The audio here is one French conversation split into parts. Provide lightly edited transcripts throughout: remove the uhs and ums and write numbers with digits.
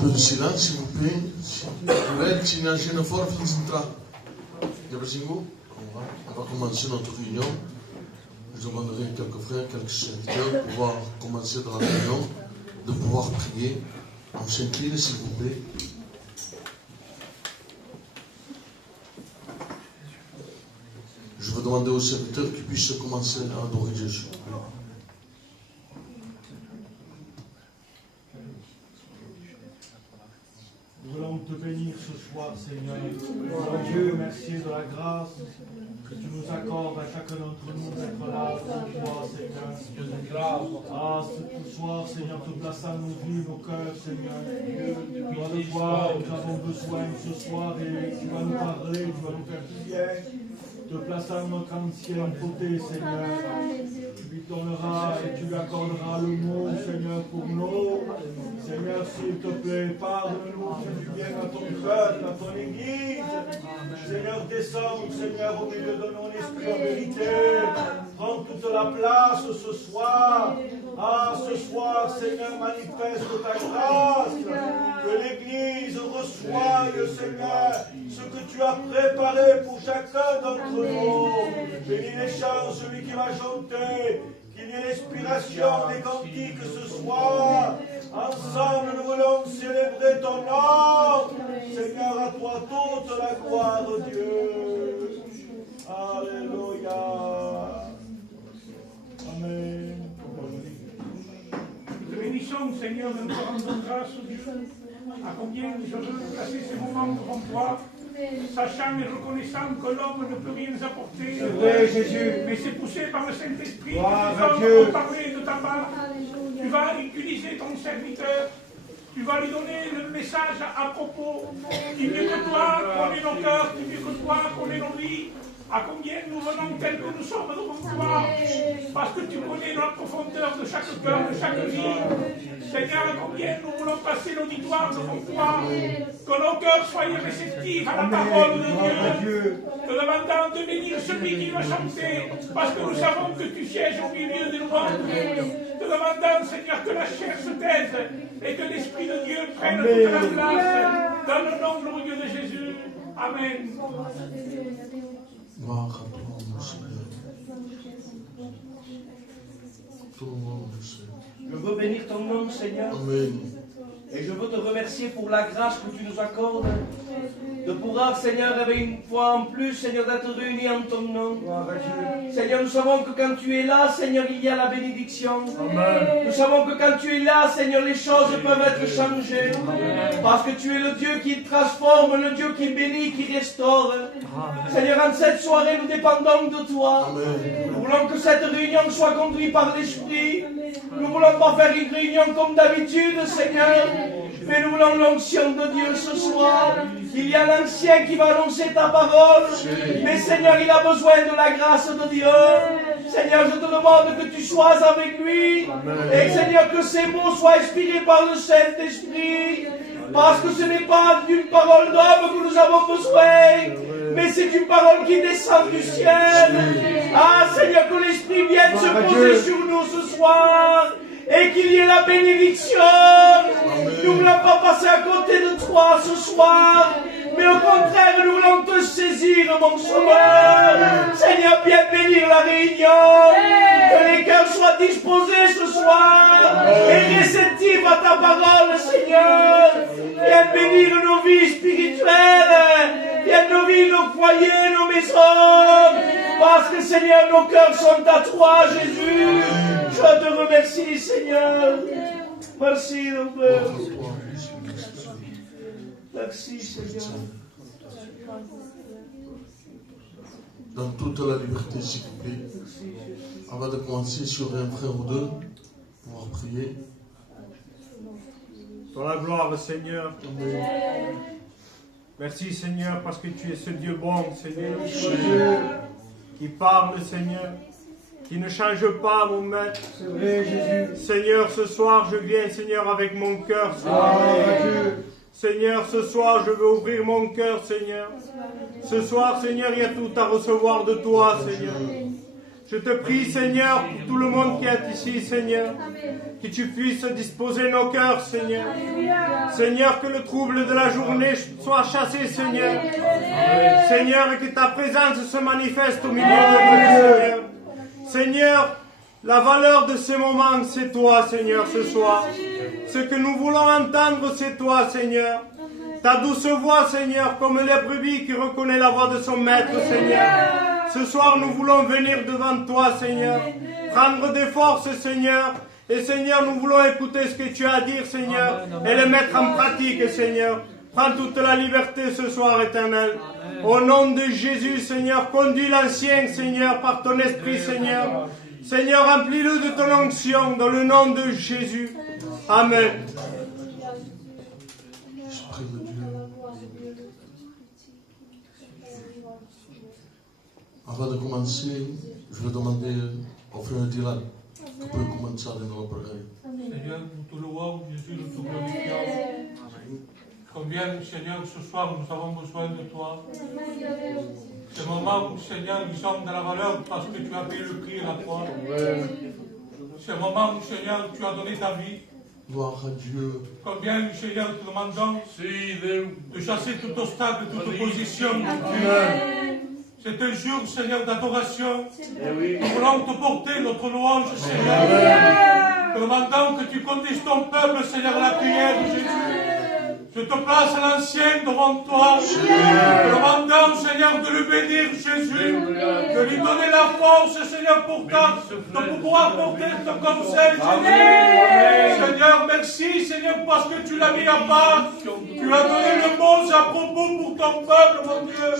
peu de silence, s'il vous plaît. On va commencer notre réunion. Je demanderai à quelques frères, quelques serviteurs pour pouvoir commencer dans la réunion, de pouvoir prier. On s'incline, s'il vous plaît. Je vais demander aux serviteurs qu'ils puissent commencer à adorer Jésus. Nous voulons te bénir ce soir, Seigneur. Mon Dieu, merci de la grâce que tu nous accordes à chacun d'entre nous d'être là ce soir, Seigneur. Ah, ce soir, Seigneur, te plaçant nos vies, nos cœurs, Seigneur. Toi, de toi, nous avons besoin ce soir et tu vas nous parler, tu vas nous faire du bien. Te plaçant notre ancienne beauté, Seigneur. Tu lui donneras et tu lui accorderas le mot, Seigneur, pour nous. Seigneur, s'il te plaît, parle-nous, fais du bien à ton peuple, à ton Église. Seigneur, descends, Seigneur, au milieu de nos esprits en vérité. Prends toute la place ce soir. Ah, ce soir, Seigneur, manifeste ta grâce. Que l'Église reçoive, Seigneur, ce que tu as préparé pour chacun d'entre nous. Bénis les chants, celui qui va chanter. Qu'il y ait l'inspiration des cantiques ce soir. Ensemble, nous voulons célébrer ton nom. Seigneur, à toi toute la gloire, Dieu. Alléluia. Amen. Nous te bénissons, Seigneur, nous te rendons grâce, Dieu, à combien nous avons placé ces moments devant toi, sachant et reconnaissant que l'homme ne peut rien apporter. C'est vrai, Jésus. Mais c'est poussé par le Saint-Esprit Gloire que à nous Dieu. allons parler de ta part. Tu vas utiliser ton serviteur. Tu vas lui donner le message à propos. Qui mieux que toi connaît nos cœurs, qui mieux que toi connaît nos vies. À combien nous venons tels que nous sommes devant toi, parce que tu connais la profondeur de chaque cœur, de chaque vie. Seigneur, à combien nous voulons passer l'auditoire devant toi, que nos cœurs soient réceptifs à la parole de Dieu. Te demandant de bénir celui qui va chanter, parce que nous savons que tu sièges au milieu des louanges. Te demandant, Seigneur, que la chair se taise et que l'Esprit de Dieu prenne toute la place, dans le nom glorieux de Jésus. Amen. Gloire à toi, mon Seigneur. Tout le monde, Seigneur. Je veux bénir ton nom, Seigneur. Amen. Et je veux te remercier pour la grâce que tu nous accordes de pouvoir, Seigneur, une fois en plus, Seigneur, d'être réunis en ton nom. Seigneur, nous savons que quand tu es là, Seigneur, il y a la bénédiction. Amen. Nous savons que quand tu es là, Seigneur, les choses peuvent être changées. Amen. Parce que tu es le Dieu qui transforme, le Dieu qui bénit, qui restaure. Amen. Seigneur, en cette soirée, nous dépendons de toi. Amen. Nous voulons que cette réunion soit conduite par l'Esprit. Nous ne voulons pas faire une réunion comme d'habitude, Seigneur. Mais nous voulons l'onction de Dieu ce soir. Il y a l'ancien qui va annoncer ta parole. Mais Seigneur, il a besoin de la grâce de Dieu. Seigneur, je te demande que tu sois avec lui. Et Seigneur, que ces mots soient inspirés par le Saint-Esprit. Parce que ce n'est pas d'une parole d'homme que nous avons besoin. Mais c'est une parole qui descend du ciel. Ah Seigneur, que l'Esprit vienne se poser sur nous ce soir. Et qu'il y ait la bénédiction. Nous ne voulons pas passer à côté de toi ce soir. Mais au contraire, nous voulons te saisir, mon Sauveur. Seigneur, viens bénir la réunion. Que les cœurs soient disposés ce soir. Et réceptifs à ta parole, Seigneur. Viens bénir nos vies spirituelles. Viens nos vies, nos foyers, nos maisons. Parce que, Seigneur, nos cœurs sont à toi, Jésus. Je te remercie, Seigneur. Merci, mon Père. Merci, Seigneur. Dans toute la liberté, s'il vous plaît. Avant de commencer sur un frère ou deux, pour prier. Pour la gloire, Seigneur. Merci, Seigneur, parce que tu es ce Dieu bon, Seigneur. Dieu qui parle, Seigneur. Qui ne change pas, mon maître. C'est vrai, Jésus. Seigneur, ce soir, je viens, Seigneur, avec mon cœur, Seigneur. Seigneur, ce soir, je veux ouvrir mon cœur, Seigneur. Ce soir, Seigneur, il y a tout à recevoir de toi, Seigneur. Je te prie, Seigneur, pour tout le monde qui est ici, Seigneur, que tu puisses disposer nos cœurs, Seigneur. Seigneur, que le trouble de la journée soit chassé, Seigneur. Seigneur, et que ta présence se manifeste au milieu de nous, Seigneur. Seigneur, la valeur de ces moments, c'est toi, Seigneur, ce soir. Ce que nous voulons entendre, c'est toi, Seigneur. Ta douce voix, Seigneur, comme les brebis qui reconnaît la voix de son maître, Seigneur. Ce soir, nous voulons venir devant toi, Seigneur, prendre des forces, Seigneur. Et Seigneur, nous voulons écouter ce que tu as à dire, Seigneur, et le mettre en pratique, Seigneur. Prends toute la liberté ce soir, Éternel. Au nom de Jésus, Seigneur, conduis l'ancien, Seigneur, par ton esprit, Seigneur. Seigneur, remplis-le de ton onction, dans le nom de Jésus. Amen. Esprit de Dieu. Avant de commencer, je vais demander au frère Dylan qu'on peut commencer avec nos prières. Seigneur, nous te louons, Jésus, nous te glorifions. Combien, Seigneur, ce soir nous avons besoin de toi. Ces moments, Seigneur, ils sont de la valeur parce que tu as payé le prix à la croix. Ces moments, Seigneur, tu as donné ta vie. Gloire à Dieu. Combien, Seigneur, te demandons de chasser tout obstacle, toute opposition. C'est un jour, Seigneur, d'adoration. Nous voulons te porter notre louange, Seigneur. Te demandons que tu conduises ton peuple, Seigneur, à la prière, Jésus. Je te place à l'ancien devant toi. Te demandons, Seigneur, de le bénir, Jésus. De lui donner la force, Seigneur, pour de pouvoir porter ce conseil, Jésus. Seigneur, merci, Seigneur, parce que tu l'as mis à part. Tu as donné le mot à propos pour ton peuple, mon Dieu.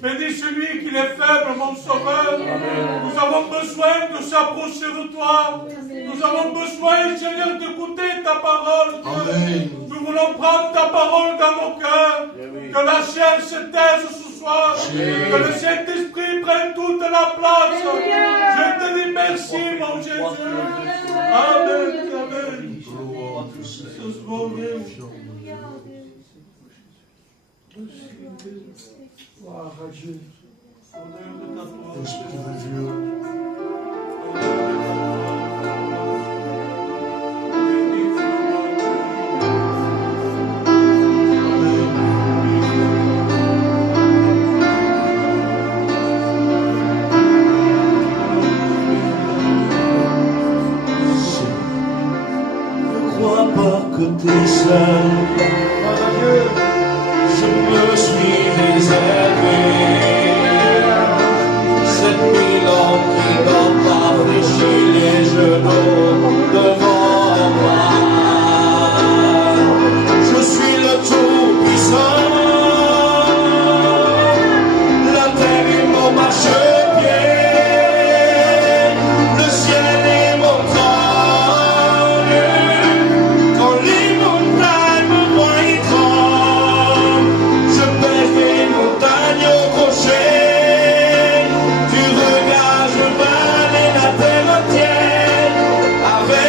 Bénis celui qui est faible, mon sauveur. Nous avons besoin de s'approcher de toi. Nous avons besoin, Seigneur, d'écouter ta parole, Dieu. Nous voulons prendre ta parole dans nos cœurs. Que la chair se taise ce soir. Que le Saint-Esprit prenne toute la place. Je te dis merci, mon Jésus. Amen. Amen. Gloire à Dieu. Esprit de Dieu. Que t'es seul, je me suis réservé 7000 ans qui n'ont pas fléchi les genoux devant moi. Je suis le Tout-Puissant, la terre est mon marchepied, le ciel est mon trône. Quand les montagnes me voient étrange, je pèse les montagnes au crochet. Tu regardes, je balaye la terre entière avec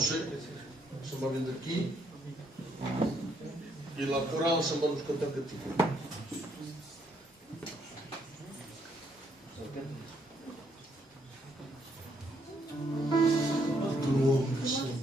José, sembla ben d'aquí, i la coral sembla uns cantant que tinc. Tu nom, Senhor.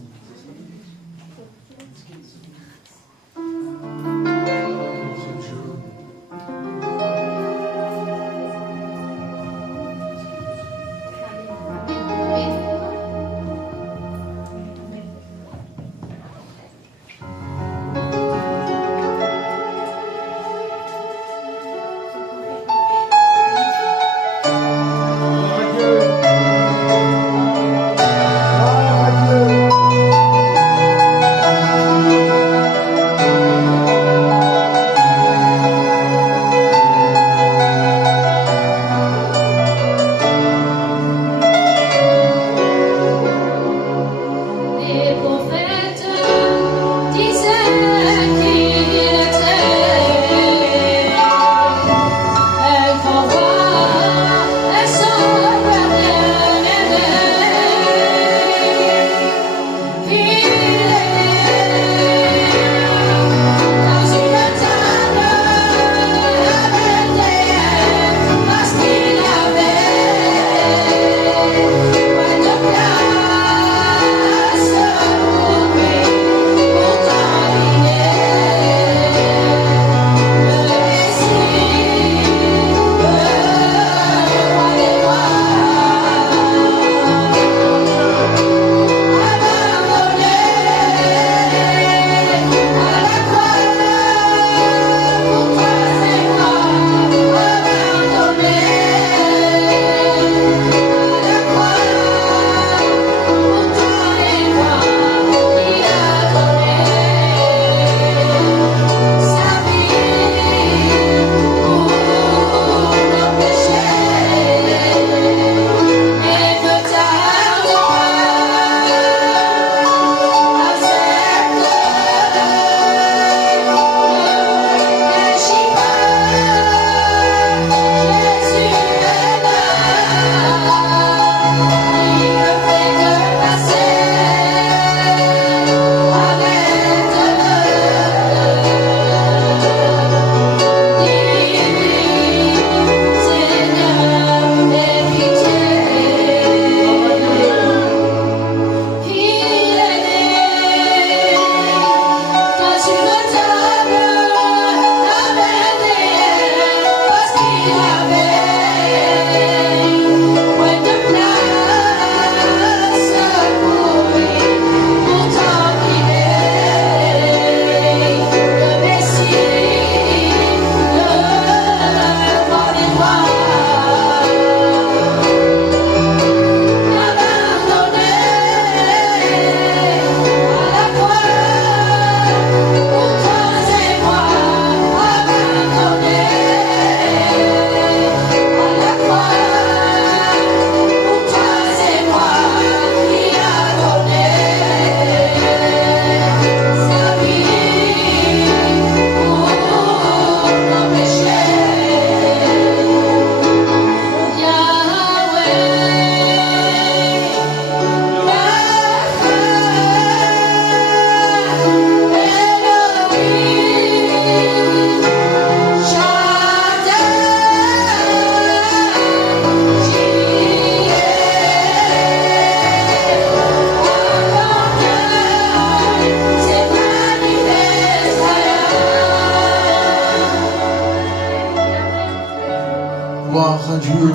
Gloire à Dieu,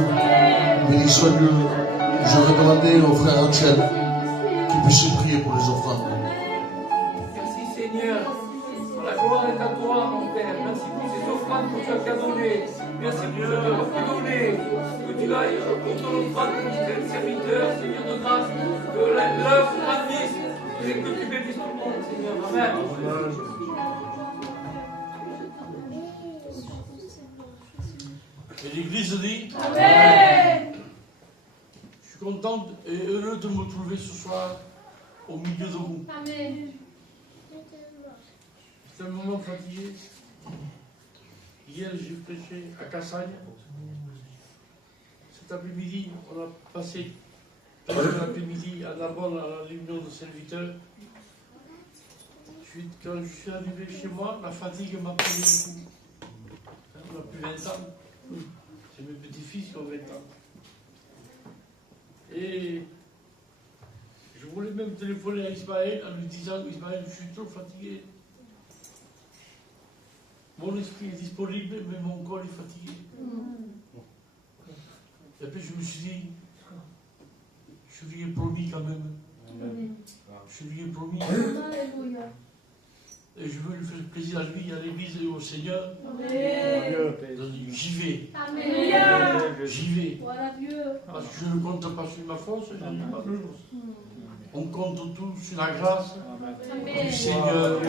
béni soit Dieu. Je vais demander au frère Angel qu'il puisse prier pour les enfants. Merci Seigneur. La gloire est à toi, mon Père. Merci pour ces offrandes que tu as données. Merci pour ce que tu as pu donner. Que tu ailles pour ton offrande pour tes serviteurs, Seigneur de grâce. Que l'œuvre grandisse et que tu bénisses tout le monde, Seigneur. Amen. Et l'Église dit Amen. Je suis content et heureux de me trouver ce soir au milieu de vous. Amen. C'est un moment fatigué. Hier, j'ai prêché à Cassagne. Cet après-midi, on a passé l'après-midi à Narbonne, à la réunion de serviteurs. Quand je suis arrivé chez moi, la fatigue m'a pris le coup. On a plus 20 ans. C'est mes petits-fils qui ont 20 ans. Et je voulais même téléphoner à Ismaël en lui disant, Ismaël, je suis trop fatigué. Mon esprit est disponible, mais mon corps est fatigué. Et puis je me suis dit, je lui ai promis quand même. Je lui ai promis. Et je veux lui faire plaisir à lui, à l'Église et au Seigneur. J'y vais. J'y vais. Parce que je ne compte pas sur ma force, je n'ai pas de force. On compte tous sur la grâce du Seigneur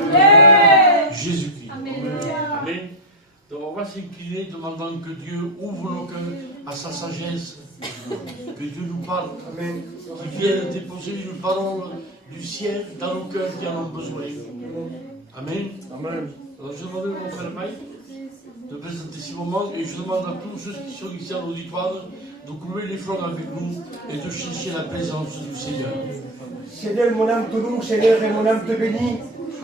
Jésus-Christ. Amen. Donc on va s'incliner demandant que Dieu ouvre nos cœurs à sa sagesse, que Dieu nous parle, qu'il vienne déposer une parole du ciel dans nos cœurs qui en ont besoin. Amen. Alors je demande à mon frère Mike de présenter ce moment et je demande à tous ceux qui sont ici à l'auditoire de couler les flancs avec nous et de chercher la présence du Seigneur. Seigneur, mon âme te loue, Seigneur, et mon âme te bénit.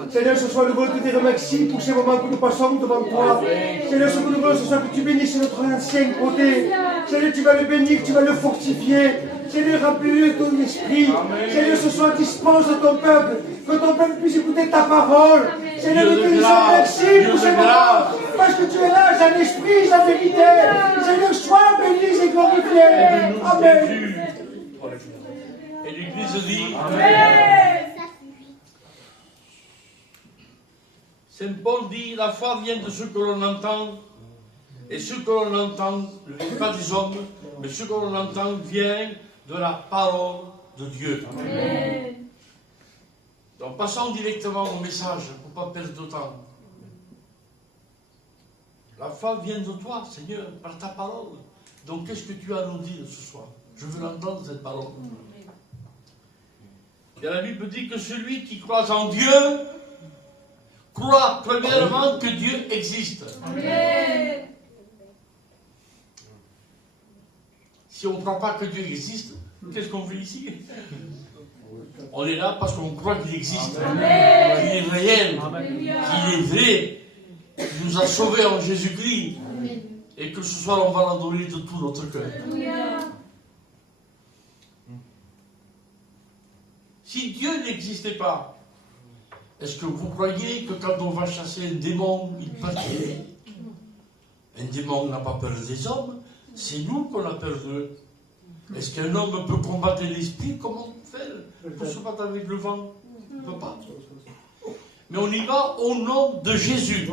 Seigneur, ce soir, nous voulons te dire merci pour ces moments que nous passons devant toi. Seigneur, ce que nous voulons ce soir, que tu bénisses notre ancien côté. Seigneur, tu vas le bénir, tu vas le fortifier. Seigneur, remplis-le de ton esprit. Seigneur, ce soir, dispose de ton peuple, que ton peuple puisse écouter ta parole. Seigneur, nous te disons merci pour ces moments, parce que tu es là, en esprit, en vérité. Seigneur, sois béni et glorifié. Amen. Et l'Église dit Amen. Saint Paul dit, la foi vient de ce que l'on entend, et ce que l'on entend ne vient pas des hommes, mais ce que l'on entend vient de la parole de Dieu. Amen. Donc passons directement au message, pour ne pas perdre de temps. La foi vient de toi, Seigneur, par ta parole. Donc qu'est-ce que tu as à nous dire ce soir? Je veux l'entendre, cette parole. Et la Bible dit que celui qui croit en Dieu croit premièrement que Dieu existe. Amen. Si on ne croit pas que Dieu existe, qu'est-ce qu'on fait ici? On est là parce qu'on croit qu'il existe, qu'il est réel, qu'il est vrai, qu'il nous a sauvés en Jésus-Christ, et que ce soir on va l'adorer de tout notre cœur. Si Dieu n'existait pas, est-ce que vous croyez que quand on va chasser un démon, il partirait? Un démon n'a pas peur des hommes, c'est nous qu'on a peur d'eux. Est-ce qu'un homme peut combattre l'esprit? Comment faire pour se battre avec le vent? On ne peut pas. Mais on y va au nom de Jésus,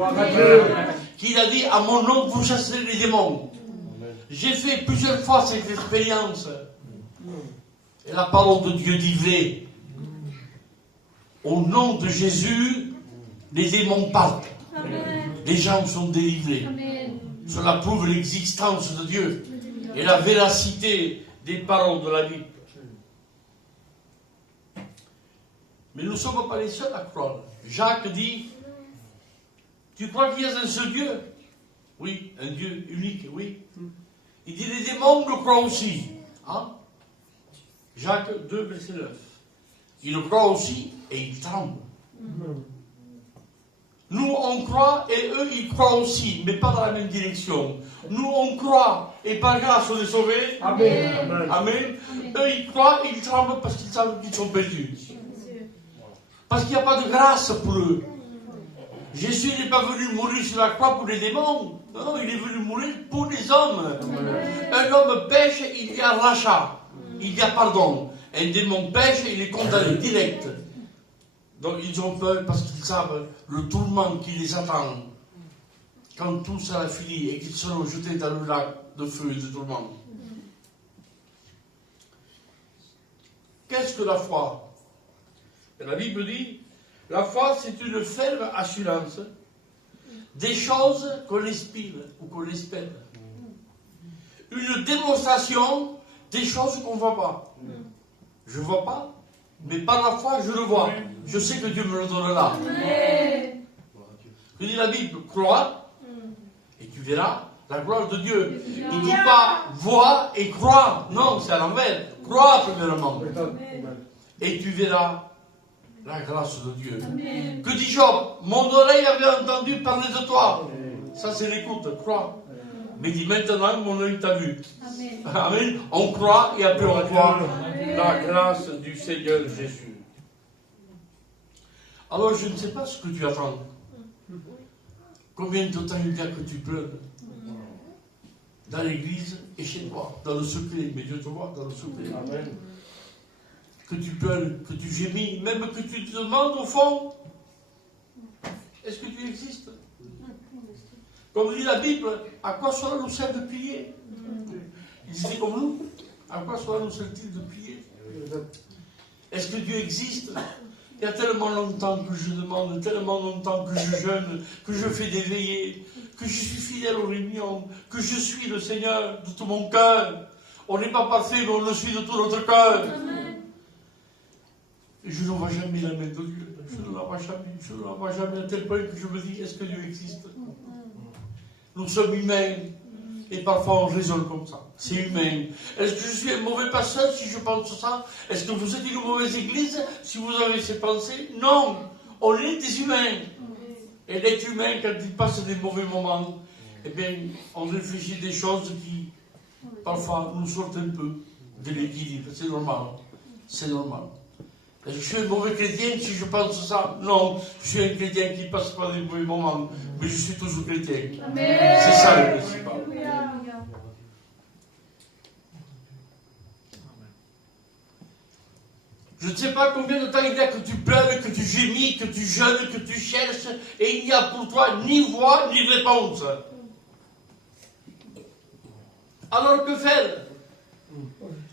qu'il a dit, à mon nom vous chasserez les démons. J'ai fait plusieurs fois cette expérience. Et la parole de Dieu dit vrai. Au nom de Jésus, les démons partent. Les gens sont délivrés. Cela prouve l'existence de Dieu et la véracité des paroles de la Bible. Mais nous ne sommes pas les seuls à croire. Jacques dit, tu crois qu'il y a un seul Dieu? Oui, un Dieu unique, oui. Il dit, les démons le croient aussi. Hein? Jacques 2, verset 9. Ils le croient aussi et ils tremblent. Nous, on croit et eux, ils croient aussi, mais pas dans la même direction. Nous, on croit et par grâce, on est sauvés. Amen. Amen. Amen. Eux, ils croient et ils tremblent parce qu'ils savent qu'ils sont perdus. Parce qu'il n'y a pas de grâce pour eux. Jésus n'est pas venu mourir sur la croix pour les démons. Non, il est venu mourir pour les hommes. Un homme pêche, il y a rachat. Il y a pardon. Un démon pêche, il est condamné direct. Donc ils ont peur parce qu'ils savent le tourment qui les attend quand tout sera fini et qu'ils seront jetés dans le lac de feu et de tourment. Qu'est-ce que la foi? La Bible dit, la foi c'est une ferme assurance des choses qu'on aspire ou qu'on espère. Une démonstration des choses qu'on ne voit pas. Je ne vois pas, mais par la foi, je le vois. Je sais que Dieu me le donnera. Que dit la Bible? Crois, et tu verras, La gloire de Dieu. Il ne dit pas vois et crois. Non, c'est à l'envers. Crois premièrement. Et tu verras la grâce de Dieu. Amen. Que dit Job? Mon oreille avait entendu parler de toi. Ça, c'est l'écoute, crois. Mais dit maintenant, mon œil t'a vu. Amen. Amen. On croit et après on croit la grâce du Seigneur Jésus. Alors, je ne sais pas ce que tu attends. Combien de temps il y a que tu pleures? Dans l'église et chez toi, dans le secret. Mais Dieu te voit dans le secret. Amen. Que tu pleures, que tu gémis, même que tu te demandes au fond, est-ce que tu existes? Comme dit la Bible, à quoi cela nous sert de prier? Il disait comme nous, à quoi cela nous sert-il de prier? Est-ce que Dieu existe? Il y a tellement longtemps que je demande, tellement longtemps que je jeûne, que je fais des veillées, que je suis fidèle aux réunions, que je suis le Seigneur de tout mon cœur. On n'est pas parfait, mais on le suit de tout notre cœur. Et je ne vois jamais la main de Dieu. Je ne la vois jamais. Je ne la vois jamais à tel point que je me dis, est-ce que Dieu existe? Nous sommes humains. Et parfois on raisonne comme ça. C'est humain. Est-ce que je suis un mauvais pasteur si je pense ça? Est-ce que vous êtes une mauvaise église si vous avez ces pensées? Non. On est des humains. Et l'être humain, quand il passe des mauvais moments, eh bien, on réfléchit des choses qui, parfois, nous sortent un peu de l'équilibre. C'est normal. C'est normal. Est-ce que je suis un mauvais chrétien si je pense ça? Non. Je suis un chrétien qui passe par des mauvais moments, mais je suis toujours chrétien. Amen. C'est ça le principal. Je ne sais pas combien de temps il y a que tu pleures, que tu gémis, que tu jeûnes, que tu cherches, et il n'y a pour toi ni voix, ni réponse. Alors que faire?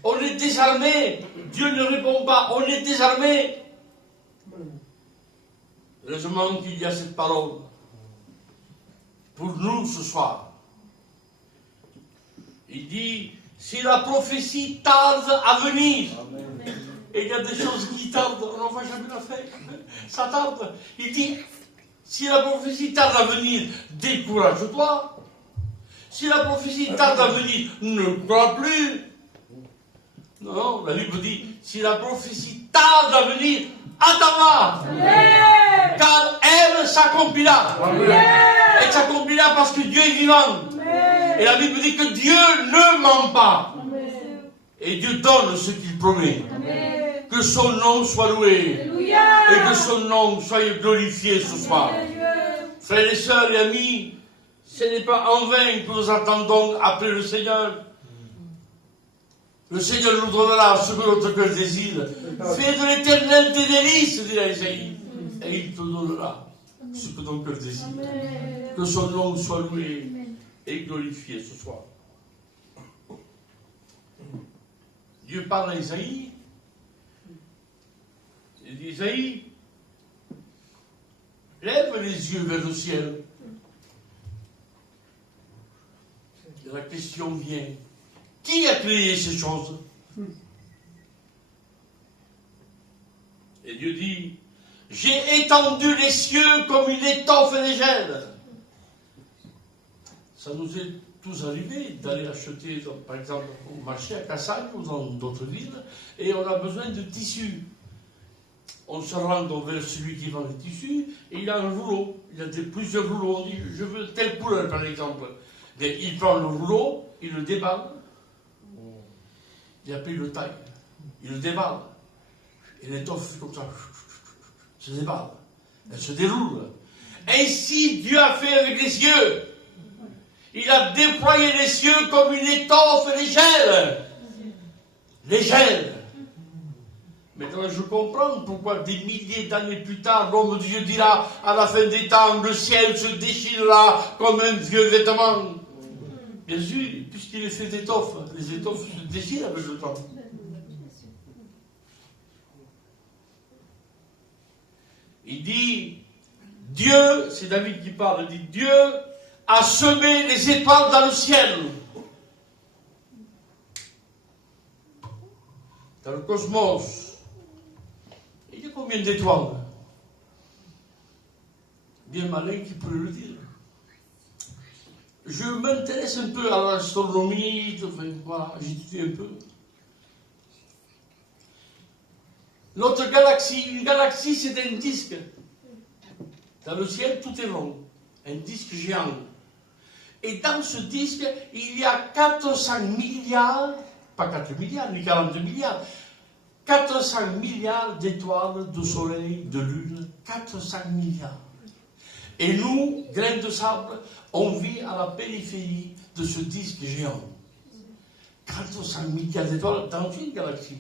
On est désarmé. Dieu ne répond pas. On est désarmé. Heureusement qu'il y a cette parole pour nous ce soir. Il dit, si la prophétie tarde à venir, et il y a des choses qui tardent, on ne va jamais la faire. Ça tarde. Il dit, si la prophétie tarde à venir, décourage-toi. Si la prophétie tarde à venir, ne crois plus. Non, la Bible dit, si la prophétie tarde à venir, attends-la. Car elle s'accomplira. Elle s'accomplira parce que Dieu est vivant. Et la Bible dit que Dieu ne ment pas. Et Dieu donne ce qu'il promet. Que son nom soit loué. Et que son nom soit glorifié ce soir. Frères et sœurs et amis, ce n'est pas en vain que nous attendons après le Seigneur. Le Seigneur nous donnera ce que notre cœur désire. Fais de l'Éternel tes délices, dit Isaïe. Et il te donnera ce que ton cœur désire. Que son nom soit loué et glorifié ce soir. Dieu parle à Isaïe. Il dit, Isaïe, lève les yeux vers le ciel. Et la question vient. Qui a créé ces choses? Et Dieu dit, j'ai étendu les cieux comme une étoffe légère. Ça nous est tous arrivé d'aller acheter, par exemple, au marché à Cassagne ou dans d'autres villes, et on a besoin de tissus. On se rend vers celui qui vend les tissus, et il a un rouleau. Il a plusieurs rouleaux. On dit, je veux telle couleur, par exemple. Et il prend le rouleau, il le déballe. Et après, il le taille. Il le déballe. Et l'étoffe, comme ça, se déballe. Elle se déroule. Ainsi, Dieu a fait avec les cieux. Il a déployé les cieux comme une étoffe légère. Légère. Maintenant, je comprends pourquoi des milliers d'années plus tard, l'homme de Dieu dira, à la fin des temps, le ciel se déchirera comme un vieux vêtement. Bien sûr, puisqu'il est fait d'étoffes, les étoffes se déchirent avec le temps. Il dit, Dieu, c'est David qui parle, il dit, Dieu a semé les étoiles dans le ciel. Dans le cosmos, il y a combien d'étoiles? Bien malin qui peut le dire. je m'intéresse un peu à l'astronomie, enfin, voilà, j'étudie un peu. Notre galaxie, une galaxie, c'est un disque. Dans le ciel, tout est rond. Un disque géant. Et dans ce disque, il y a 400 milliards, pas 4 milliards, ni 42 milliards, 400 milliards d'étoiles, de soleils, de lunes, 400 milliards. Et nous, graines de sable, on vit à la périphérie de ce disque géant. 400 milliards d'étoiles dans une galaxie.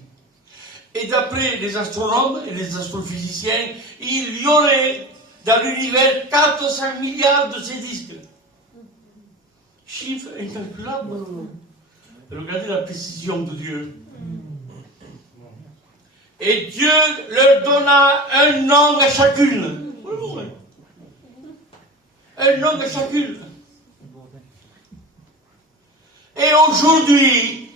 Et d'après les astronomes et les astrophysiciens, il y aurait dans l'univers 400 milliards de ces disques. Chiffre incalculable. Regardez la précision de Dieu. Et Dieu leur donna un nom à chacune. Un nom à chacune. Et aujourd'hui,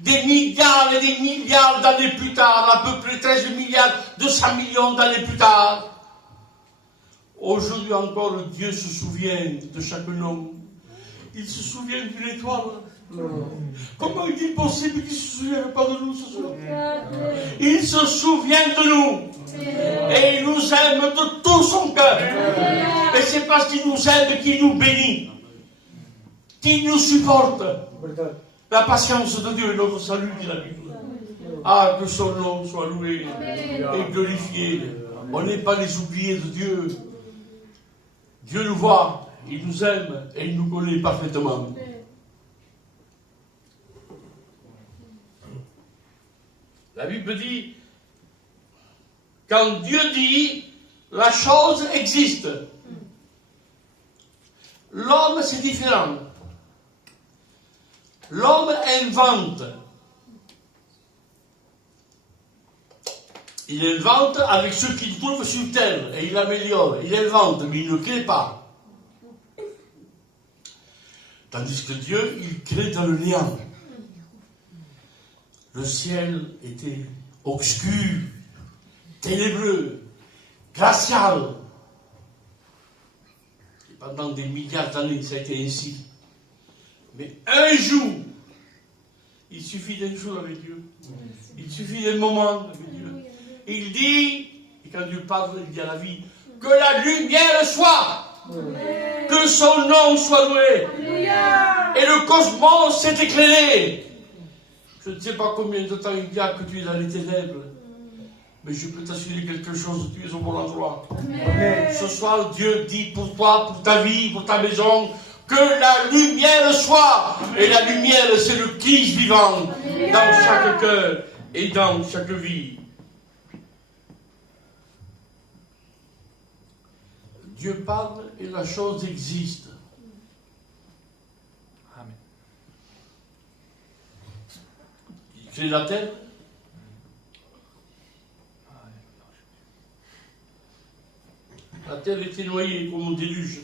des milliards et des milliards d'années plus tard, à peu près 13 milliards 200 millions d'années plus tard, aujourd'hui encore, Dieu se souvient de chaque nom. Il se souvient d'une étoile. Comment est-il possible qu'il ne se souvienne pas de nous ce soir? Il se souvient de nous. Et il nous aime de tout son cœur. Et c'est parce qu'il nous aime qu'il nous bénit. Qu'il nous supporte. La patience de Dieu est notre salut, dit la Bible. Ah, que son nom soit loué et glorifié. On n'est pas les oubliés de Dieu. Dieu nous voit, il nous aime et il nous connaît parfaitement. La Bible dit, quand Dieu dit, la chose existe. L'homme, c'est différent. L'homme invente. Il invente avec ce qu'il trouve sur terre et il améliore. Il invente, mais il ne crée pas. Tandis que Dieu, il crée dans le néant. Le ciel était obscur, ténébreux, glacial. Et pendant des milliards d'années, ça a été ainsi. Mais un jour, il suffit d'un jour avec Dieu. Il suffit d'un moment avec Dieu. Il dit, et quand Dieu parle, il dit à la vie, que la lumière soit, que son nom soit loué. Et le cosmos s'est éclairé. Je ne sais pas combien de temps il y a que tu es dans les ténèbres, mais je peux t'assurer quelque chose, tu es au bon endroit. Ce soir, Dieu dit pour toi, pour ta vie, pour ta maison, que la lumière soit. Et la lumière, c'est le Christ vivant dans chaque cœur et dans chaque vie. Dieu parle et la chose existe. Amen. Il crée la terre. La terre était noyée comme au déluge.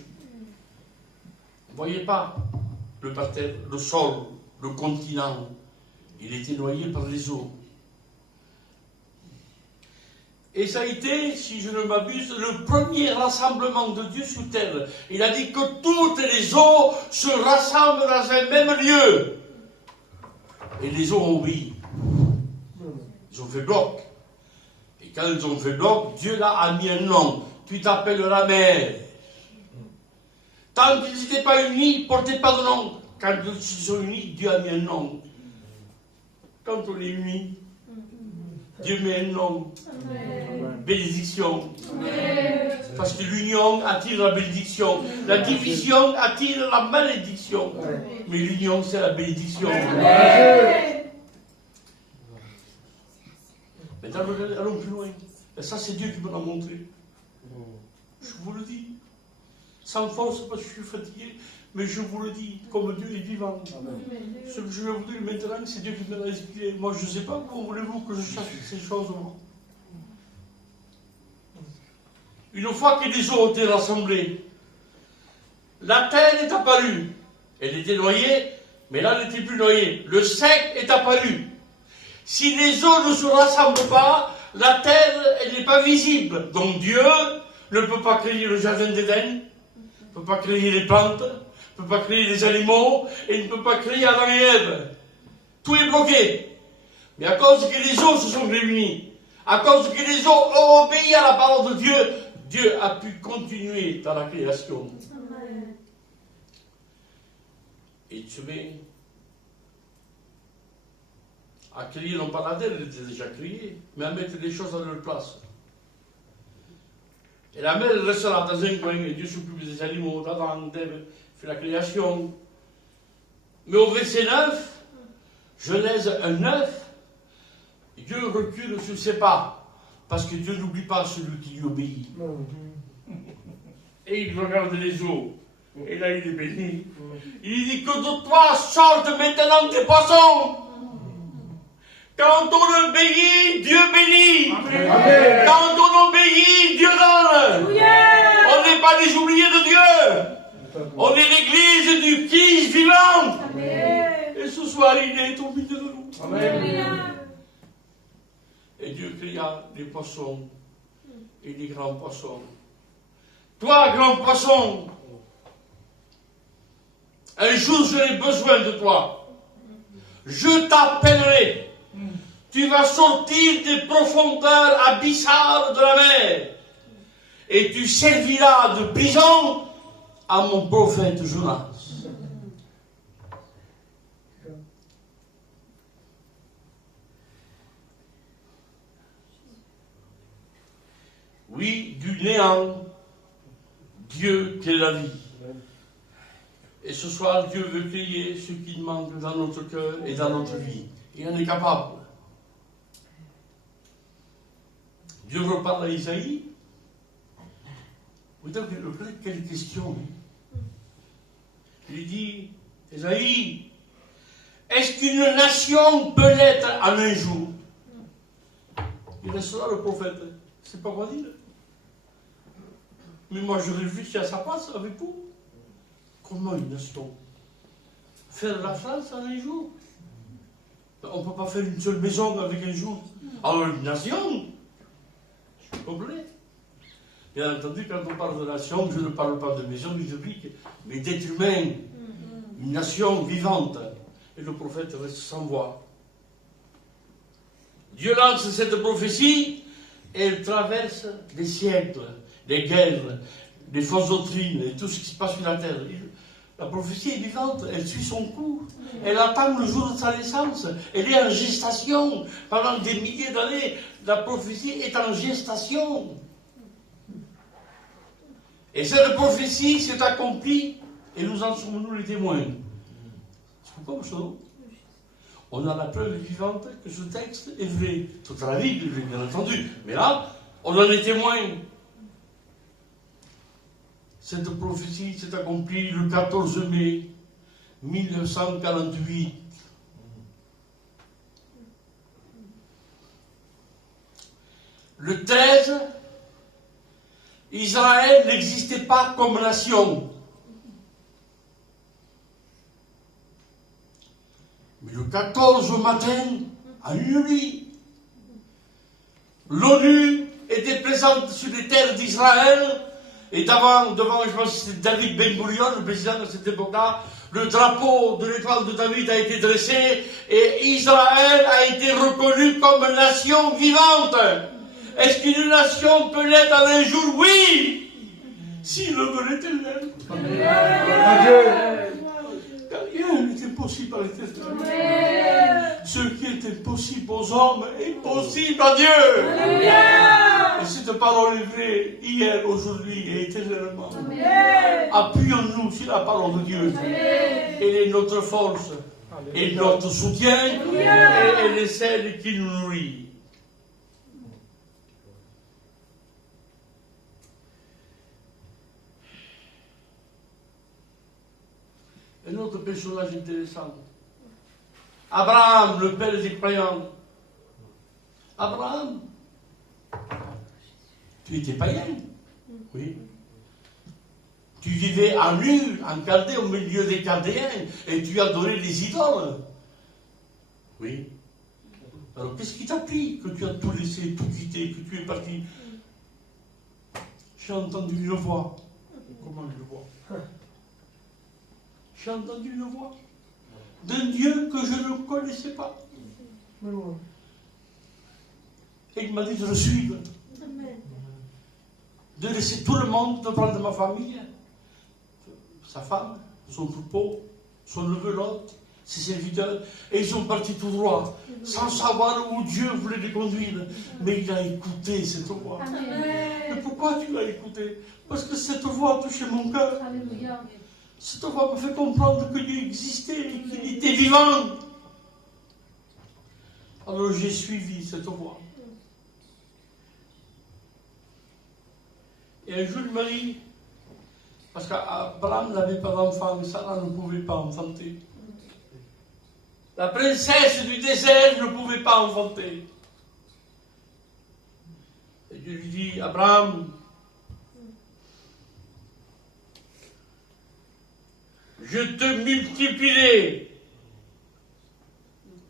Vous ne voyez pas le parterre, le sol, le continent. Il était noyé par les eaux. Et ça a été, si je ne m'abuse, le premier rassemblement de Dieu sur terre. Il a dit que toutes les eaux se rassemblent dans un même lieu. Et les eaux ont obéi. Ils ont fait bloc. Et quand ils ont fait bloc, Dieu là a mis un nom. Tu t'appelleras mer. Tant qu'ils n'étaient pas unis, ils ne portaient pas de nom. Quand ils se sont unis, Dieu a mis un nom. Quand on est unis, Dieu met un nom. Bénédiction. Parce que l'union attire la bénédiction. La division attire la malédiction. Mais l'union, c'est la bénédiction. Maintenant, allons plus loin. Et ça, c'est Dieu qui me l'a montré. Je vous le dis. Sans force, parce que je suis fatigué. Mais je vous le dis, comme Dieu est vivant. Ce que je vais vous dire maintenant, c'est Dieu qui me l'a expliqué. Moi, je ne sais pas comment voulez-vous que je cherche ces choses. Une fois que les eaux ont été rassemblées, la terre est apparue. Elle était noyée, mais là, elle n'était plus noyée. Le sec est apparu. Si les eaux ne se rassemblent pas, la terre, elle n'est pas visible. Donc Dieu ne peut pas créer le jardin d'Éden, ne peut pas créer les plantes, ne ne peut pas créer les animaux et il ne peut pas créer Adam et Ève. Tout est bloqué. Mais à cause que les eaux se sont réunies, à cause que les eaux ont obéi à la parole de Dieu, Dieu a pu continuer dans la création. Et tu mets à créer non pas la terre, elle était déjà créée, mais à mettre les choses à leur place. Et la mer restera dans un coin, et Dieu s'occupe des animaux, d'Adam, d'Ève, fait la création. Mais au verset 9, Genèse 1:9, Dieu recule sur ses pas, parce que Dieu n'oublie pas celui qui lui obéit. Et il regarde les eaux, et là il est béni. Il dit que de toi sortent maintenant des poissons. Quand on obéit, Dieu bénit. Amen. Quand on obéit, Dieu donne. Yeah. On n'est pas les oubliés de Dieu. On est l'église du Christ vivant. Amen. Et ce soir, il est au milieu de nous. Amen. Et Dieu créa les poissons et les grands poissons. Toi, grand poisson, un jour j'aurai besoin de toi. Je t'appellerai. Tu vas sortir des profondeurs abyssales de la mer et tu serviras de prison à mon prophète Jonas. Oui, du néant, Dieu crée la vie. Et ce soir, Dieu veut créer ce qui manque dans notre cœur et dans notre vie. Il en est capable. Dieu reparle à Isaïe. Vous savez, quelle question. Il dit, Isaïe, est-ce qu'une nation peut l'être en un jour? Il restera le prophète. C'est pas quoi dire. Mais moi, je réfléchis à sa place avec vous. Comment une nation? Faire la France en un jour? On ne peut pas faire une seule maison avec un jour. Alors, une nation? Complet. Bien entendu, quand on parle de nation, je ne parle pas de maison utopique, mais d'être humain, une nation vivante. Et le prophète reste sans voix. Dieu lance cette prophétie et elle traverse des siècles, des guerres, des fausses doctrines et tout ce qui se passe sur la terre. La prophétie est vivante, elle suit son cours. Elle attend le jour de sa naissance. Elle est en gestation. Pendant des milliers d'années, la prophétie est en gestation. Et cette prophétie s'est accomplie, et nous en sommes nous les témoins. C'est comme ça. On a la preuve vivante que ce texte est vrai. Toute la Bible est vraie, bien entendu. Mais là, on en est témoin. Cette prophétie s'est accomplie le 14 mai 1948. Le 13, Israël n'existait pas comme nation. Mais le 14 au matin, à une nuit, l'ONU était présente sur les terres d'Israël. Et devant, je pense que c'était David Ben Gurion, le président de cette époque-là, le drapeau de l'étoile de David a été dressé et Israël a été reconnu comme nation vivante. Est-ce qu'une nation peut l'être en un jour? Oui! S'il le veut l'Éternel. Car rien n'est impossible à l'Éternel. Ce qui est impossible aux hommes est possible à Dieu. Et cette parole est vraie hier, aujourd'hui et éternellement. Appuyons-nous sur la parole de Dieu. Elle est notre force et notre soutien et elle est celle qui nous nourrit. Un autre personnage intéressant. Abraham, le père des croyants. Abraham, tu étais païen. Oui. Tu vivais en Ur, en Chaldée, au milieu des Chaldéens, et tu adorais les idoles. Oui. Alors qu'est-ce qui t'a pris que tu as tout laissé, tout quitté, que tu es parti? J'ai entendu une voix. Comment une voix? j'ai entendu une voix d'un Dieu que je ne connaissais pas. Et il m'a dit de le suivre. De laisser tout le monde, de prendre ma famille, sa femme, son troupeau, son neveu Lot, ses serviteurs, et ils sont partis tout droit, sans savoir où Dieu voulait les conduire. Mais il a écouté cette voix. Mais pourquoi tu l'as écouté? Parce que cette voix a touché mon cœur. Cette voix m'a fait comprendre que Dieu existait et qu'il était vivant. Alors j'ai suivi cette voix. Et un jour, il m'a dit, parce qu'Abraham n'avait pas d'enfant, et Sarah ne pouvait pas enfanter. La princesse du désert ne pouvait pas enfanter. Et Dieu lui dit, Abraham, je te multiplierai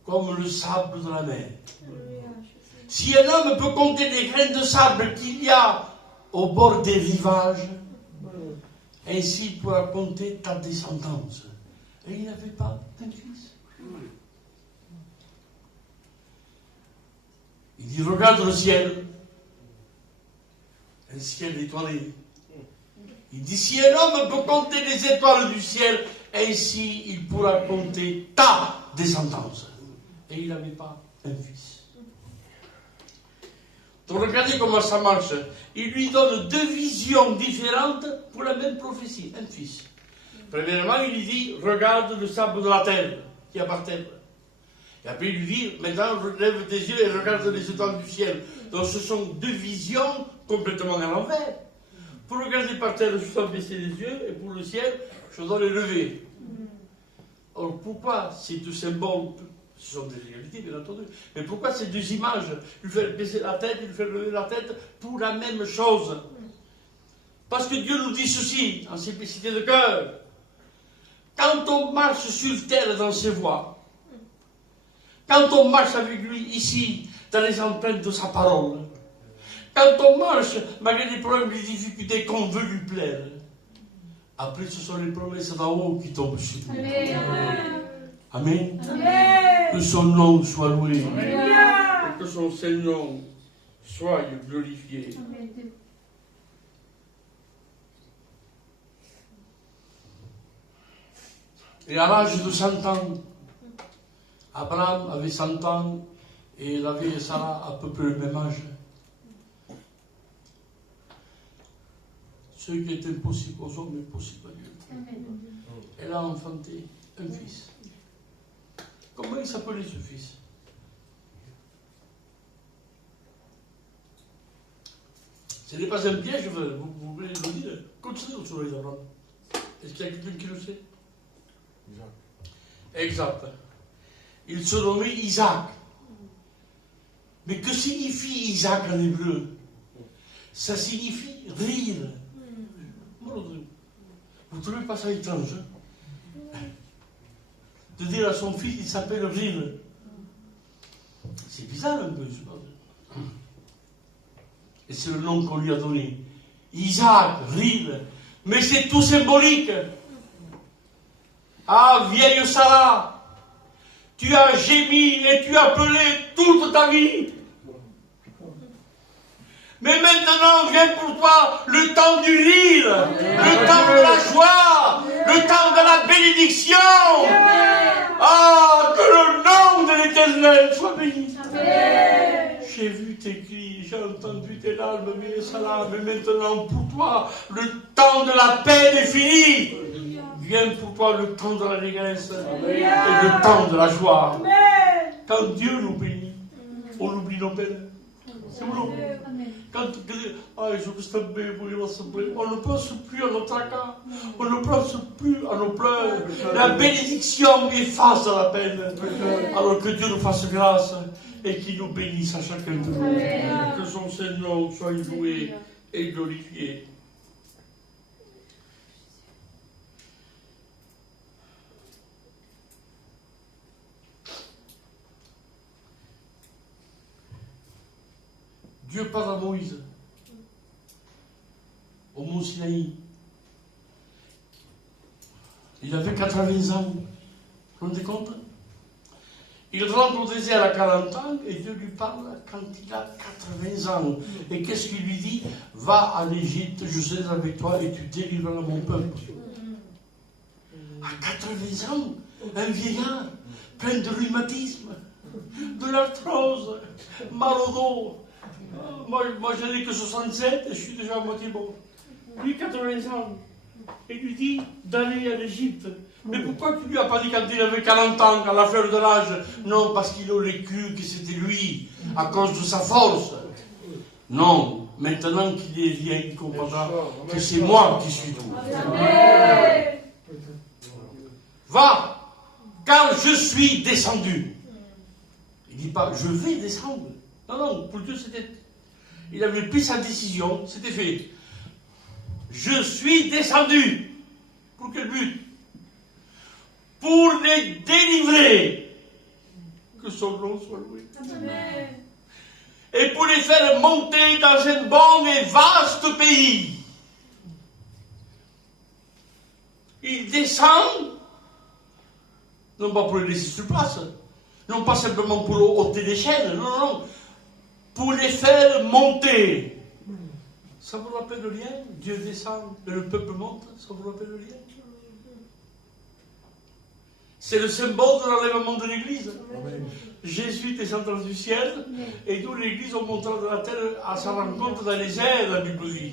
comme le sable de la mer. Si un homme peut compter les grains de sable qu'il y a au bord des rivages, ainsi il pourra compter ta descendance. Et il n'avait pas d'un fils. Il dit, regarde le ciel, un ciel étoilé. Il dit, si un homme peut compter les étoiles du ciel, ainsi il pourra compter ta descendance. Et il n'avait pas un fils. Donc regardez comment ça marche. Il lui donne deux visions différentes pour la même prophétie, un fils. Premièrement, il lui dit, regarde le sable de la terre, qui est par terre. Et après, il lui dit, maintenant, lève tes yeux et regarde les étoiles du ciel. Donc ce sont deux visions complètement à l'envers. Pour regarder par terre, je dois baisser les yeux, et pour le ciel, je dois les lever. Alors pourquoi ces deux symboles, ce sont des réalités bien entendu, mais pourquoi ces deux images, lui faire baisser la tête, lui faire lever la tête, pour la même chose? Parce que Dieu nous dit ceci, en simplicité de cœur. Quand on marche sur terre dans ses voies, quand on marche avec lui ici, dans les empreintes de sa parole, quand on marche, malgré les problèmes, les difficultés qu'on veut lui plaire, après ce sont les promesses d'en haut qui tombent sur nous. Amen. Amen. Que son nom soit loué. Amen. Que son Seigneur soit glorifié. Amen. Et à l'âge de 100 ans, Abraham avait 100 ans et la vieille Sarah à peu près le même âge. Ce qui est impossible aux hommes est possible à Dieu. Amen. Elle a enfanté un fils. Comment il s'appelait ce fils? Ce n'est pas un piège, vous voulez le dire. Continuez sur les Abraham. Est-ce qu'il y a quelqu'un qui le sait? Exact. Il se nommait Isaac. Mais que signifie Isaac en hébreu? Ça signifie rire. Vous ne trouvez pas ça étrange? De dire à son fils, il s'appelle Rire. C'est bizarre un peu, je pense. Et c'est le nom qu'on lui a donné. Isaac, Rire. Mais c'est tout symbolique. Ah, vieille Sarah, tu as gémi et tu as pleuré toute ta vie. Mais maintenant vient pour toi le temps du rire, le temps de la joie, le temps de la bénédiction. Ah, que le nom de l'Éternel soit béni. J'ai vu tes cris, j'ai entendu tes larmes, mais Sarah, mais maintenant pour toi, le temps de la peine est fini. Vient pour toi le temps de l'allégresse et le temps de la joie. Quand Dieu nous bénit, on oublie nos peines. C'est bon. Quand je veux tomber, on ne pense plus à nos tracas, on ne pense plus à nos pleurs. La bénédiction efface la peine. Alors que Dieu nous fasse grâce et qu'il nous bénisse à chacun de nous. Que son Seigneur soit loué et glorifié. Dieu parle à Moïse, au mont Sinaï. Il avait 80 ans. Vous vous rendez compte? Il rentre au désert à 40 ans et Dieu lui parle quand il a 80 ans. Et qu'est-ce qu'il lui dit? Va en Égypte, je serai avec toi et tu délivreras mon peuple. À 80 ans, un vieillard plein de rhumatisme, de l'arthrose, mal au dos. Moi je n'ai que 67 et je suis déjà à moitié bon. Lui, 80 ans. Et lui dit d'aller en Égypte. Mais pourquoi tu lui as pas dit quand il avait 40 ans, à la fleur de l'âge? Non, parce qu'il aurait cru que c'était lui, à cause de sa force. Non, maintenant qu'il est vieil, il comprendra que c'est moi qui suis tout. Va, car je suis descendu. Il ne dit pas, je vais descendre. Non, non, pour Dieu, c'était... Il avait pris sa décision, c'était fait. Je suis descendu. Pour quel but? Pour les délivrer. Que son nom soit loué. Amen. Et pour les faire monter dans un bon et vaste pays. Il descend, non pas pour les laisser sur place, non pas simplement pour ôter les chaînes, non, non, pour les faire monter. Ça vous rappelle le lien? Dieu descend et le peuple monte, ça vous rappelle le lien? C'est le symbole de l'enlèvement de l'Église. Amen. Jésus descendra du ciel et nous, l'Église, on montera de la terre à sa rencontre dans les airs, la Bible dit.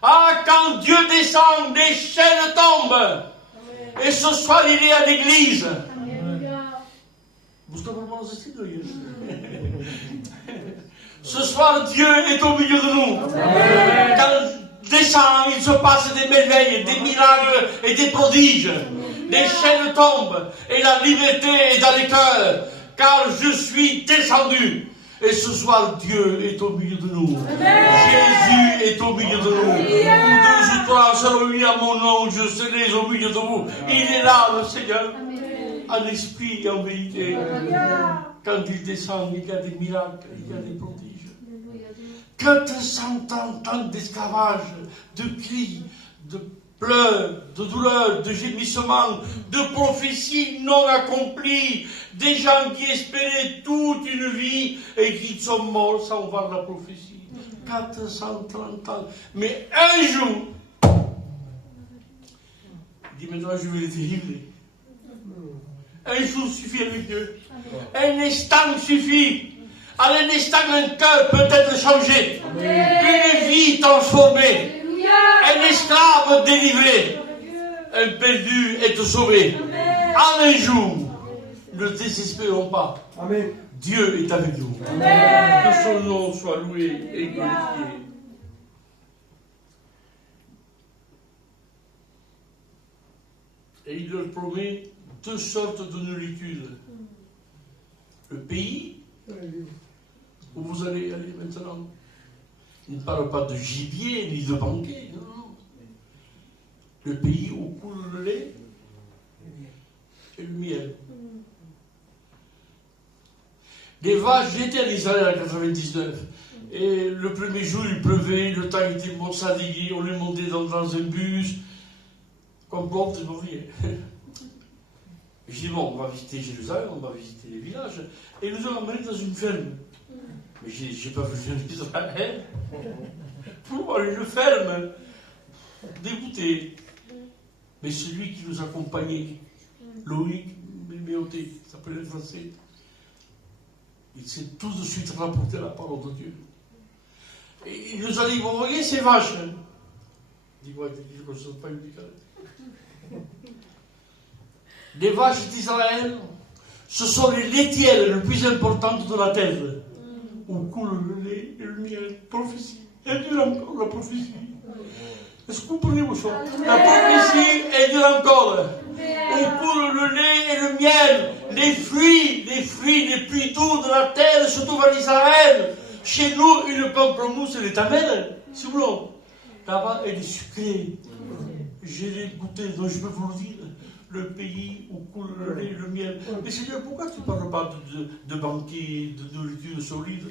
Ah, quand Dieu descend, les chaînes tombent. Amen. Et ce soir, il est à l'Église. Ce soir, Dieu est au milieu de nous. Amen. Quand descend, il se passe des merveilles, des miracles et des prodiges. Les chaînes tombent et la liberté est dans les cœurs, car je suis descendu. Et ce soir, Dieu est au milieu de nous. Amen. Jésus est au milieu de nous. Où deux ou trois seront unis à mon nom, je serai au milieu de vous. Il est là, le Seigneur, en esprit et en vérité. Quand il descend, il y a des miracles, il y a des prodiges. 400 ans d'esclavage, de cris, de pleurs, de douleurs, de gémissements, de prophéties non accomplies, des gens qui espéraient toute une vie et qui sont morts sans voir la prophétie. 430 ans. Mais un jour, il dit maintenant je vais les délivrer. Un jour suffit avec Dieu. Un instant suffit. À un instant, un cœur peut être changé. Une vie transformée. Un esclave délivré, un perdu est sauvé. Amen. En un jour, ne désespérons pas. Amen. Dieu est avec nous. Amen. Que son nom soit loué et glorifié. Et il leur promet 2 sortes de nourriture. Le pays où vous allez aller maintenant. Il ne parle pas de gibier ni de banquet, non. Le pays où coule le lait et le miel. Les vaches, j'étais en Israël en 99. Et le premier jour, il pleuvait, le temps était maussadier, on est monté dans un bus. Comme bon, c'est pas rien. J'ai dit, bon, on va visiter Jérusalem, on va visiter les villages. Et ils nous ont emmenés dans une ferme. Mais j'ai pas vu l'Israël. Pour voir une ferme, dégoûté. Mais celui qui nous accompagnait, Loïc Méméoté, qui s'appelait le français, il s'est tout de suite rapporté la parole de Dieu. Et il nous a dit, vous voyez ces vaches? Il dit, ouais, je ne sais pas une décalée. Les vaches d'Israël, ce sont les laitières les plus importantes de la terre. Où coule le lait et le miel. Prophétie. Elle dure encore la prophétie. Est-ce que vous comprenez vos choix? La prophétie, elle dure encore. Où coule le lait et le miel. Les fruits les plus doux de la terre se trouvent en Israël. Chez nous, une pamplemousse, elle est amère. C'est bon. Là-bas, elle est sucrée. Je l'ai goûté, donc je peux vous le dire. Le pays où coule le lait et le miel. Mais Seigneur, pourquoi tu ne parles pas de banquet, de nourriture solide?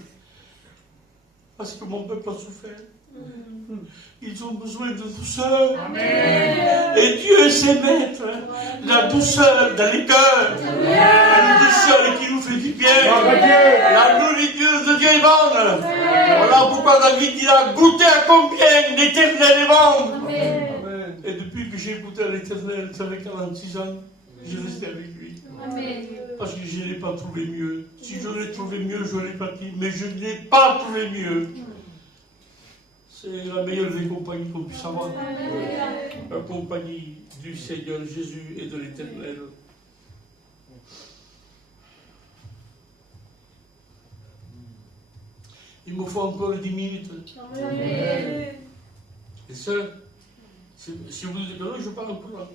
Parce que mon peuple a souffert. Ils ont besoin de douceur. Amen. Et Dieu sait mettre la douceur dans les cœurs. La douceur qui nous fait du bien. La nourriture de Dieu est bonne. Voilà pourquoi David dit là, goûtez à combien l'Éternel est bon. Et depuis que j'ai goûté à l'Éternel, j'avais 46 ans, j'ai resté avec lui. Amen. Parce que je n'ai pas trouvé mieux. Si je l'ai trouvé mieux, je l'aurais pas dit. Mais je n'ai pas trouvé mieux. C'est la meilleure des compagnies qu'on puisse avoir. La compagnie du Seigneur Jésus et de l'Éternel. Il me faut encore 10 minutes. Amen. Et ça, si vous dites non, je parle encore là.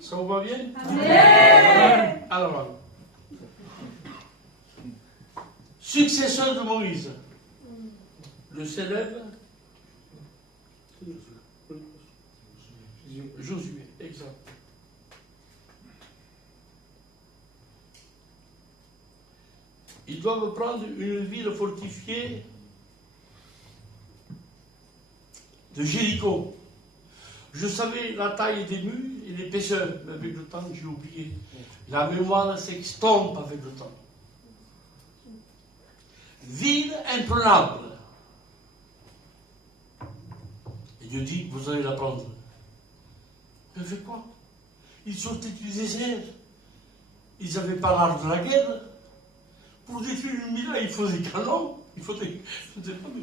Ça vous va bien? Amen. Alors, successeur de Moïse. Le célèbre Josué, exact. Ils doivent prendre une ville fortifiée de Jéricho. Je savais la taille des murs et l'épaisseur, mais avec le temps j'ai oublié. La mémoire s'estompe avec le temps. Ville imprenable. Dieu dit, vous allez la prendre. Mais fait quoi? Ils sortaient du désert. Ils n'avaient pas l'art de la guerre. Pour détruire une muraille, il faut des canons. Il faut des... Je ne sais pas, mais...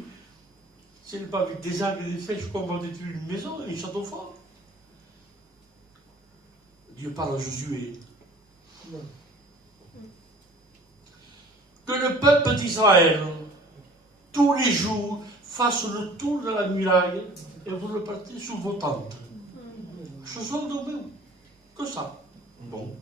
Ce n'est pas avec des armes et des flèches qu'on va détruire une maison, un château fort. Dieu parle à Josué. Que le peuple d'Israël, tous les jours, fasse le tour de la muraille et vous repartez sous vos tentes. Je sors de même. Que ça. Bon.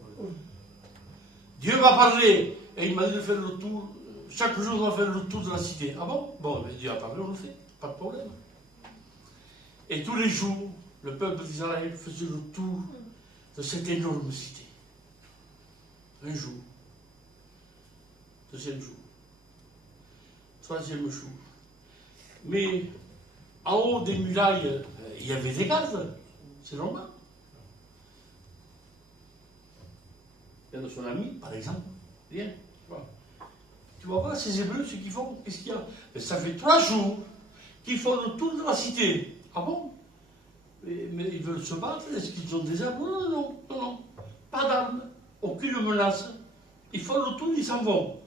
Dieu m'a parlé et il m'a dit de faire le tour. Chaque jour, on va faire le tour de la cité. Ah bon? Bon, mais Dieu a parlé, on le fait. Pas de problème. Et tous les jours, le peuple d'Israël faisait le tour de cette énorme cité. Un jour. Deuxième jour. Troisième jour. Mais en haut des murailles, il y avait des gardes. C'est normal. Il y a de son ami, par exemple. Viens. Tu vas voir ces Hébreux, ce qu'ils font. Qu'est-ce qu'il y a? Mais ça fait 3 jours qu'ils font le tour de la cité. Ah bon? Mais ils veulent se battre? Est-ce qu'ils ont des armes? Non. Pas d'armes. Aucune menace. Ils font le tour, ils s'en vont.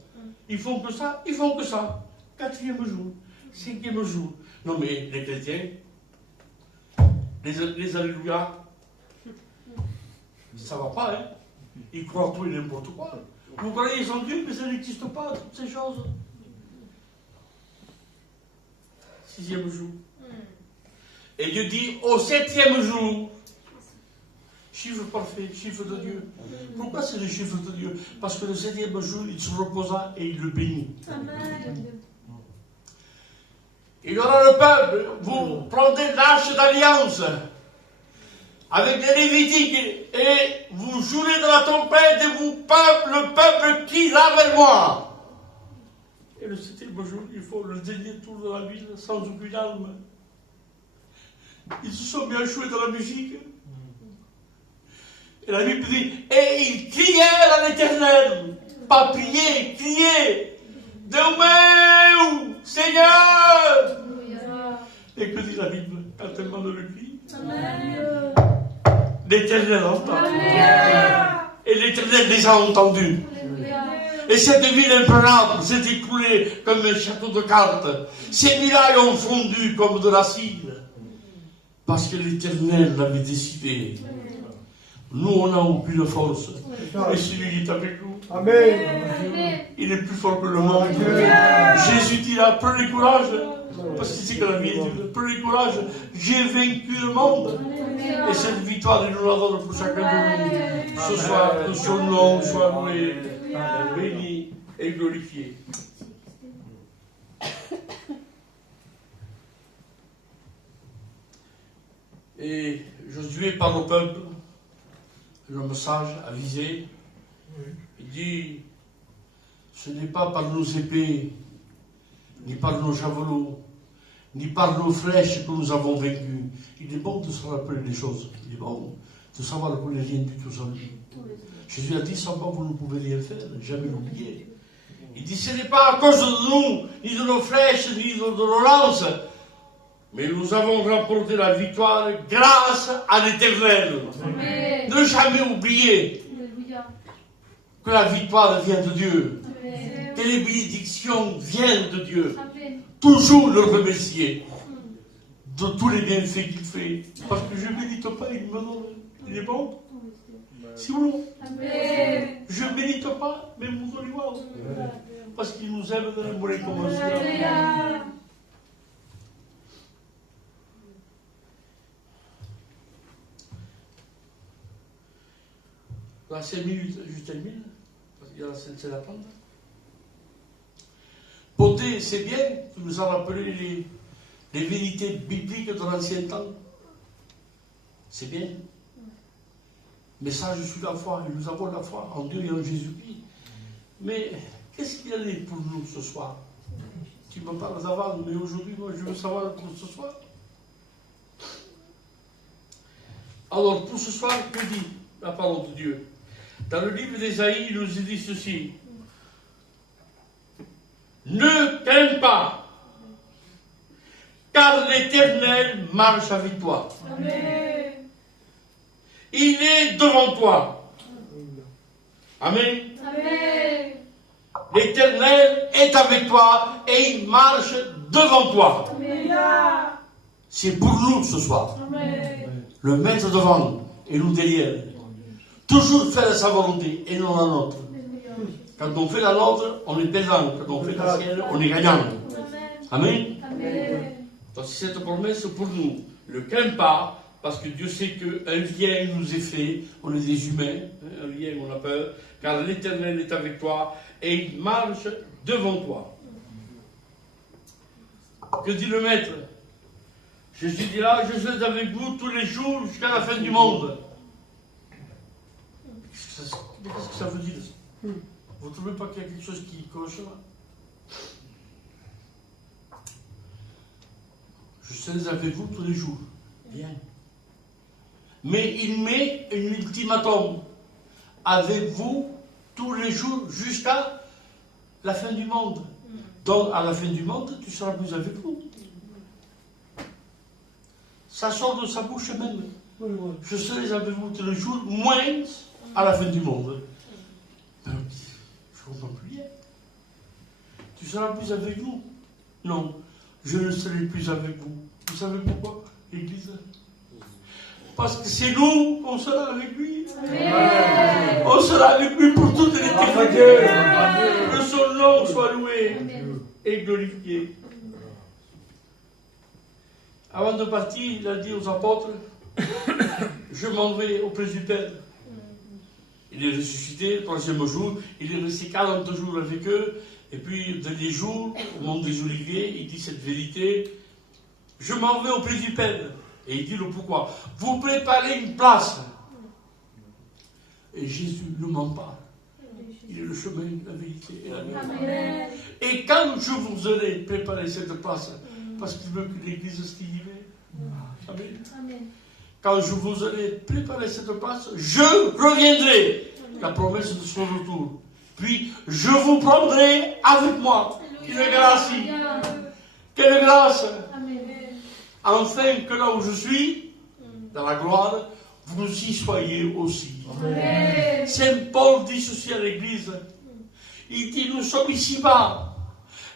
Ils font que ça, ils font que ça. 4e jour. 5e jour. Non mais les chrétiens, les alléluia, ça va pas, hein. Ils croient tout et n'importe quoi. Vous croyez en Dieu, mais ça n'existe pas, toutes ces choses. 6e jour. Et Dieu dit, au 7e jour, chiffre parfait, chiffre de Dieu. Pourquoi c'est le chiffre de Dieu? Parce que le 7e jour, il se reposa et il le bénit. Amen. Il y aura le peuple, vous prendrez l'arche d'alliance avec les Lévitiques et vous jouerez de la trompette et vous le peuple qui va vers moi. Et le 7e jour, il faut le dernier tour de la ville sans aucune arme. Ils se sont bien joués dans la musique. Et la Bible dit, et ils crièrent à l'Éternel. Pas prier, crier. Demeure, Seigneur. Et que dit la Bible quand elle demande le cri? L'Éternel entend. Et l'Éternel les a entendus. Et cette ville imprenable s'est écoulée comme un château de cartes. Ces murailles ont fondu comme de l'acide. Parce que l'Éternel l'avait décidé. Nous, on n'a aucune force. Et celui qui est avec nous, Amen. Il est plus fort que le monde. Jésus dira, prenez courage. Parce que c'est que la vie est dure. Prenez courage. J'ai vaincu le monde. Et cette victoire, il nous la donne pour chacun de nous. Ce soir, que son nom soit loué, béni et glorifié. Et Josué parle au peuple, le message avisé. Il dit, ce n'est pas par nos épées, ni par nos javelots, ni par nos flèches que nous avons vaincues. Il est bon de se rappeler les choses. Il est bon de savoir qu'on n'est rien du tout sans lui. Jésus a dit, sans moi, vous ne pouvez rien faire, jamais l'oublier. Il dit, ce n'est pas à cause de nous, ni de nos flèches, ni de nos lances, mais nous avons remporté la victoire grâce à l'Éternel. Ne jamais oublier que la victoire vient de Dieu, que les bénédictions viennent de Dieu. Toujours le remercier de tous les bienfaits qu'il fait. Parce que je ne médite pas, il me donne. Il est bon. Si ou non. Je ne médite pas, mais vous allez voir. Parce qu'il nous aime dans l'amour incommensurable. Dans 5 minutes, je termine. Parce qu'il y a la scène à prendre. Beauté, c'est bien, tu nous as rappelé les vérités bibliques de l'ancien temps. C'est bien. Mais ça, je suis la foi, et nous avons la foi en Dieu et en Jésus-Christ. Mais qu'est-ce qu'il y a pour nous ce soir? Tu me parles d'avant, mais aujourd'hui, moi, je veux savoir pour ce soir. Alors, pour ce soir, que dit la parole de Dieu? Dans le livre d'Ésaïe, il nous dit ceci. Ne crains pas, car l'Éternel marche avec toi. Amen. Il est devant toi. Amen. Amen. L'Éternel est avec toi et il marche devant toi. Amen. C'est pour nous ce soir. Amen. Le mettre devant et nous derrière. Toujours faire sa volonté et non la nôtre. Quand on fait la nôtre, on est perdant. Quand on fait la sienne, on est gagnant. Amen. Amen. Donc cette promesse pour nous. Ne crains pas, parce que Dieu sait qu'un lien nous est fait. On est des humains. Un lien, on a peur. Car l'Éternel est avec toi et il marche devant toi. Que dit le Maître? Jésus dira, je serai avec vous tous les jours jusqu'à la fin du monde. Qu'est-ce que ça veut dire? Vous ne trouvez pas qu'il y a quelque chose qui coche là? Je serai avec vous tous les jours. Bien. Mais il met un ultimatum. Avec vous tous les jours jusqu'à la fin du monde. Donc à la fin du monde, tu seras plus avec nous. Ça sort de sa bouche même. Je serai avec vous tous les jours, moins à la fin du monde. Je ne comprends plus rien. Tu seras plus avec nous? Non, je ne serai plus avec vous. Vous savez pourquoi, l'Église? Parce que c'est nous qu'on sera avec lui. Amen. On sera avec lui pour toute l'éternité. Que son nom soit loué et glorifié. Avant de partir, il a dit aux apôtres, je m'en vais auprès du Père. Il est ressuscité le 3e jour, il est resté 40 jours avec eux, et puis le dernier jour, au mont des Oliviers, il dit cette vérité, je m'en vais auprès du Père. Et il dit le pourquoi. Vous préparez une place. Et Jésus ne ment pas. Il est le chemin, la vérité et la vie. Et quand je vous aurai préparé cette place, parce qu'il veut que l'Église s'y Amen. Quand je vous aurai préparé cette place, je reviendrai. La promesse de son retour. Puis je vous prendrai avec moi. Quelle grâce! Quelle grâce! Enfin que là où je suis, dans la gloire, vous y soyez aussi. Amen. Saint Paul dit ceci à l'Église. Il dit, nous sommes ici-bas.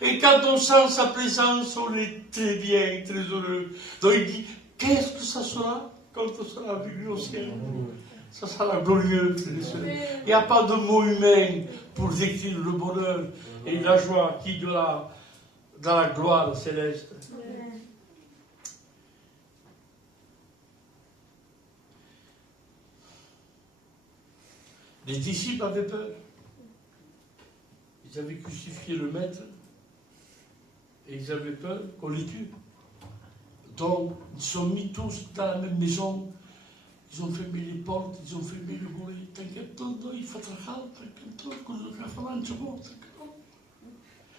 Et quand on sent sa présence, on est très bien, très heureux. Donc il dit, qu'est-ce que ça sera quand on sera avec lui au ciel? Ça sera glorieux, frères et sœurs. Il n'y a pas de mot humain pour décrire le bonheur et la joie qui y aura dans la gloire céleste. Les disciples avaient peur. Ils avaient crucifié le Maître et ils avaient peur qu'on les tue. Donc, ils sont mis tous dans la même maison. Ils ont fermé les portes, ils ont fermé le volet. T'inquiète, il faut trabajar, t'inquiète, que je vais faire un second.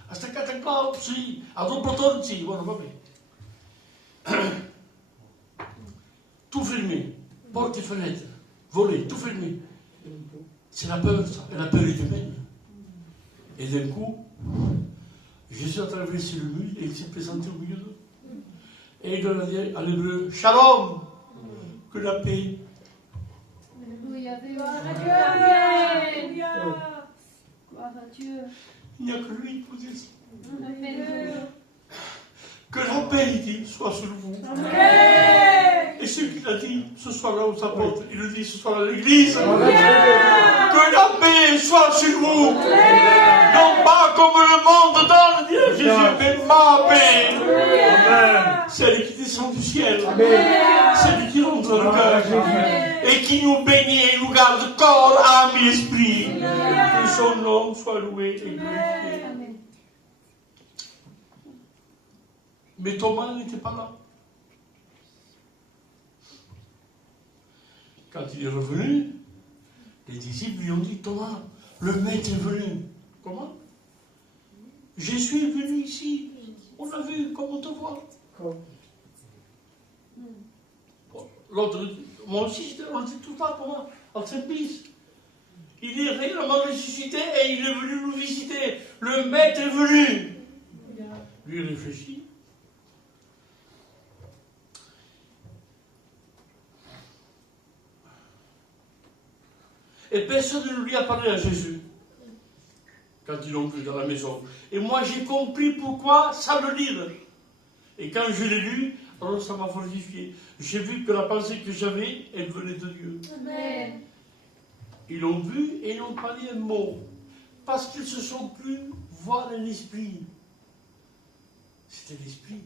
Hasta que t'inquiète, sí, a dos botones, sí, bueno, papi. Tout fermé, portes et fenêtres, volées, tout fermé. C'est la peur, ça. Et la peur est humaine. Et d'un coup, Jésus a traversé le mur et il s'est présenté au milieu d'eux. Et il a dit à l'hébreu, Shalom, que la paix. Alléluia. Gloire à Dieu. Il n'y a que lui pour dire ça. Amen. Que la paix, il dit, soit sur vous. Amen. Et ce qu'il a dit ce soir-là aux apôtres, il le dit ce soir à l'église. Que la paix soit sur vous. Non pas comme le monde donne, dit à Jésus, mais ma paix. Celle qui descend du ciel. Celle qui rentre dans le cœur. Et qui nous bénit et nous garde corps, âme et esprit. Que son nom soit loué et glorifié. Mais Thomas n'était pas là. Quand il est revenu, les disciples lui ont dit, Thomas, le maître est venu. Comment? Je suis venu ici. On l'a vu, comme on te voit. L'autre, moi aussi, on dit tout ça, Thomas, en Saint-Pisse. Il est réellement ressuscité et il est venu nous visiter. Le maître est venu. Lui, il réfléchit. Et personne ne lui a parlé à Jésus quand ils l'ont vu dans la maison. Et moi, j'ai compris pourquoi sans le lire. Et quand je l'ai lu, alors ça m'a fortifié. J'ai vu que la pensée que j'avais, elle venait de Dieu. Amen. Ils l'ont vu et ils n'ont pas dit un mot. Parce qu'ils se sont cru voir un esprit. C'était l'esprit.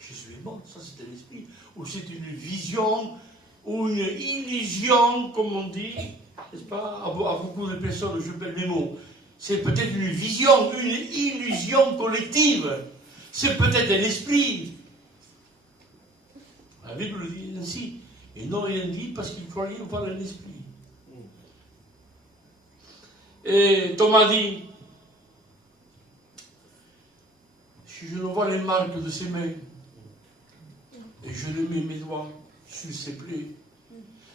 Jésus est mort, ça c'était l'esprit. Ou c'est une vision, ou une illusion, comme on dit. N'est-ce pas? À beaucoup de personnes, je perds les mots. C'est peut-être une vision, une illusion collective. C'est peut-être un esprit. La Bible le dit ainsi. Ils n'ont rien dit parce qu'ils croyaient voir un esprit. Et Thomas dit, si je ne vois les marques de ses mains, et je ne mets mes doigts sur ses plaies,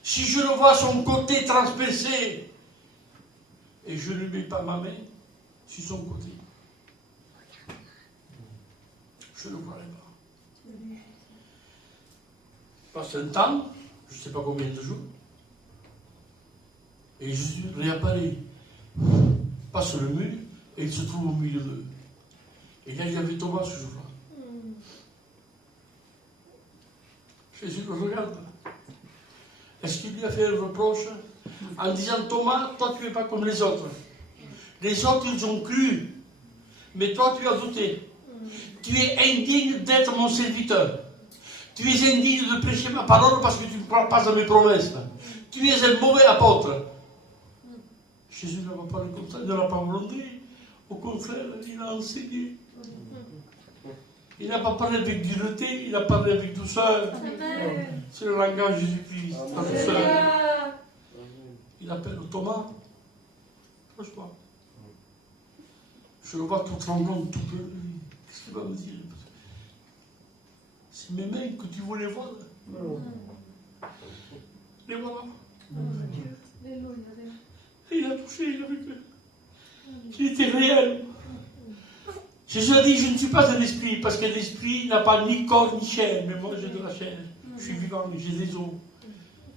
si je ne vois son côté transpercé, et je ne mets pas ma main sur son côté, je ne croirai pas. Passe un temps, je ne sais pas combien de jours, et Jésus réapparaît, passe le mur, et il se trouve au milieu d'eux. Et là, il y avait Thomas ce jour-là. Jésus le regarde. Est-ce qu'il lui a fait un reproche en disant, Thomas, toi tu n'es pas comme les autres. Les autres, ils ont cru, mais toi tu as douté. Tu es indigne d'être mon serviteur. Tu es indigne de prêcher ma parole parce que tu ne crois pas à mes promesses. Tu es un mauvais apôtre. Jésus n'a pas parlé comme ça, il ne l'a pas grondé. Au contraire, il a enseigné. Il n'a pas parlé avec dureté, il a parlé avec douceur. C'est le langage de Jésus-Christ, la douceur. Il appelle Thomas. Approche-toi. Je le vois tout tremblant, tout bleu. Qu'est-ce qu'il va me dire? C'est mes mains que tu voulais voir. Les voilà. Et il a touché, il a vu qu'il était réel. Jésus a dit, je ne suis pas un esprit, parce que l'esprit n'a pas ni corps ni chair, mais moi j'ai de la chair. Je suis vivant, j'ai des os.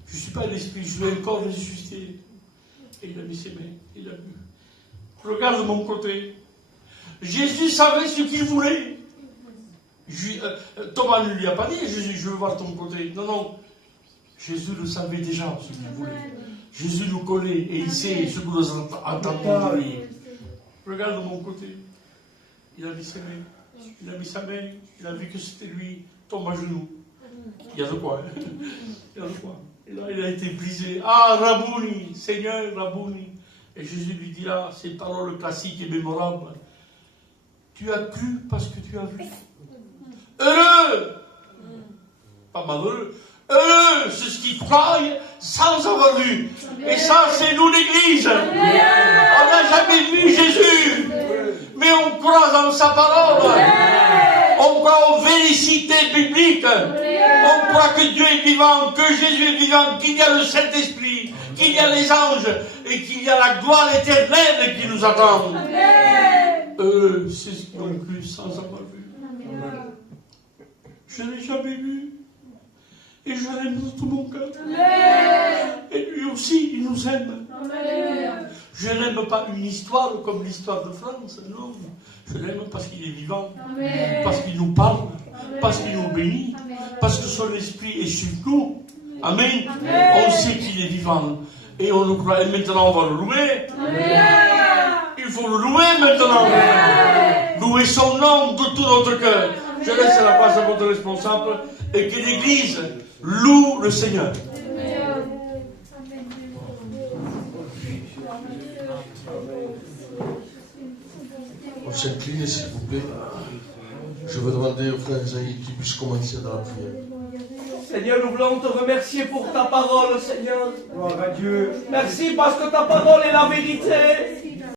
Je ne suis pas un esprit, je suis un corps ressuscité. Et il a mis ses mains, il a vu. Regarde de mon côté. Jésus savait ce qu'il voulait. Thomas ne lui a pas dit, Jésus, je veux voir ton côté. Non, non. Jésus le savait déjà ce qu'il voulait. Jésus nous connaît et il sait ce que nous entendons de lui. Regarde de mon côté. Il a mis ses mains. Il a mis sa main. Il a vu que c'était lui. Tombe à genoux. Il y a de quoi. Hein? Il y a de quoi. Et là, il a été brisé. Ah, Rabouni, Seigneur, Rabouni. Et Jésus lui dit là, ces paroles classiques et mémorables. Tu as cru parce que tu as vu. Heureux! Pas malheureux. Heureux, c'est ce qui croient sans avoir vu. Et ça, c'est nous l'Église. On n'a jamais vu Jésus. Mais on croit en sa parole. On croit aux véricités bibliques. On croit que Dieu est vivant, que Jésus est vivant, qu'il y a le Saint-Esprit, qu'il y a les anges et qu'il y a la gloire éternelle qui nous attend. Eux, c'est ce qu'ils ont cru sans avoir vu. Je ne l'ai jamais vu. Et je l'aime de tout mon cœur. Et lui aussi, il nous aime. Je n'aime pas une histoire comme l'histoire de France, non. Je l'aime parce qu'il est vivant, parce qu'il nous parle, parce qu'il nous bénit, parce que son esprit est sur nous. Amen. On sait qu'il est vivant. Et on le croit. Et maintenant, on va le louer. Il faut le louer maintenant. Louer son nom de tout notre cœur. Je laisse la place à votre responsable et que l'Église loue le Seigneur. On s'incline, s'il vous plaît. Je vais demander au frère Isaïe qu'il puisse commencer dans la prière. Seigneur, nous voulons te remercier pour ta parole, Seigneur. Gloire à Dieu. Merci parce que ta parole est la vérité.